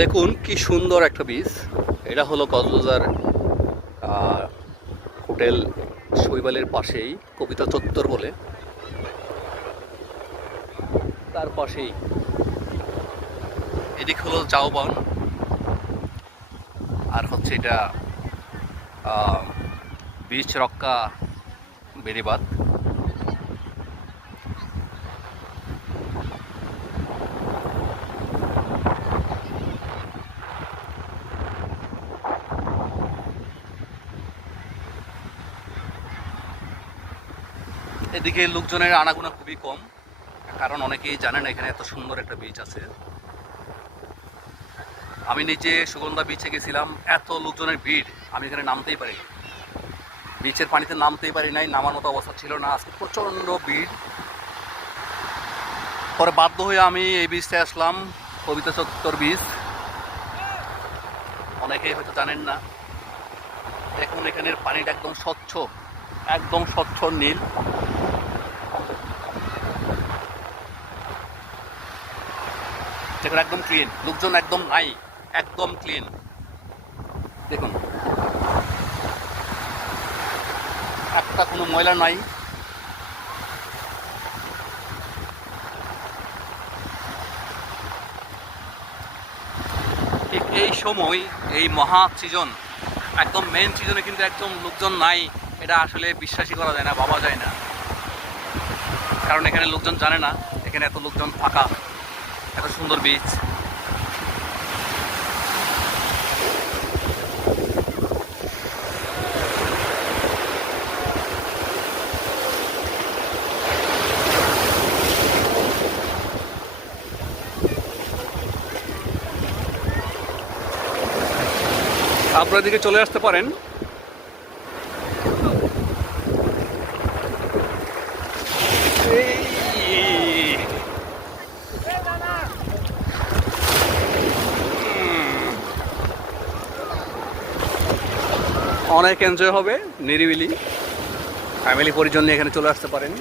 দেখুন কি সুন্দর একটা বীজ। এটা হলো কক্সবাজার হোটেল শৈবালের পাশেই কবিতা চত্বর বলে, তার পাশেই এদিক হলো চাওবান, আর হচ্ছে এটা বীচ রক্ষা বেড়িবাঁধ। এদিকে লোকজনের আনাগোনা খুবই কম, কারণ অনেকেই জানেন এখানে এত সুন্দর একটা বিচ আছে। আমি নিজে সুগন্ধা বিচে গেছিলাম, এত লোকজনের ভিড়, আমি এখানে নামতেই পারি, বিচের পানিতে নামতেই পারি নাই, নামার মতো অবস্থা ছিল না, আজকে প্রচণ্ড ভিড়। পরে বাধ্য হয়ে আমি এই বিচটায় আসলাম, কবিতা চত্বর বিচ। অনেকেই হয়তো জানেন না, দেখুন এখানের পানিটা একদম স্বচ্ছ, একদম স্বচ্ছ নীল। যেখানে একদম ক্লিন, লোকজন একদম নাই, একদম ক্লিন। দেখুন একটা কোনো ময়লা নাই। ঠিক এই সময়, এই মহা সিজন, একদম মেন সিজনে কিন্তু একদম লোকজন নাই, এটা আসলে বিশ্বাসই করা যায় না, ভাবা যায় না। কারণ এখানে লোকজন জানে না এখানে এত লোকজন ফাঁকা, এত সুন্দর বিচ। আপনার দিকে চলে আসতে পারেন। অনেক এনজয় হবে, নিরিবিলি, ফ্যামিলি পরিজন নিয়ে এখানে চলে আসতে পারেন।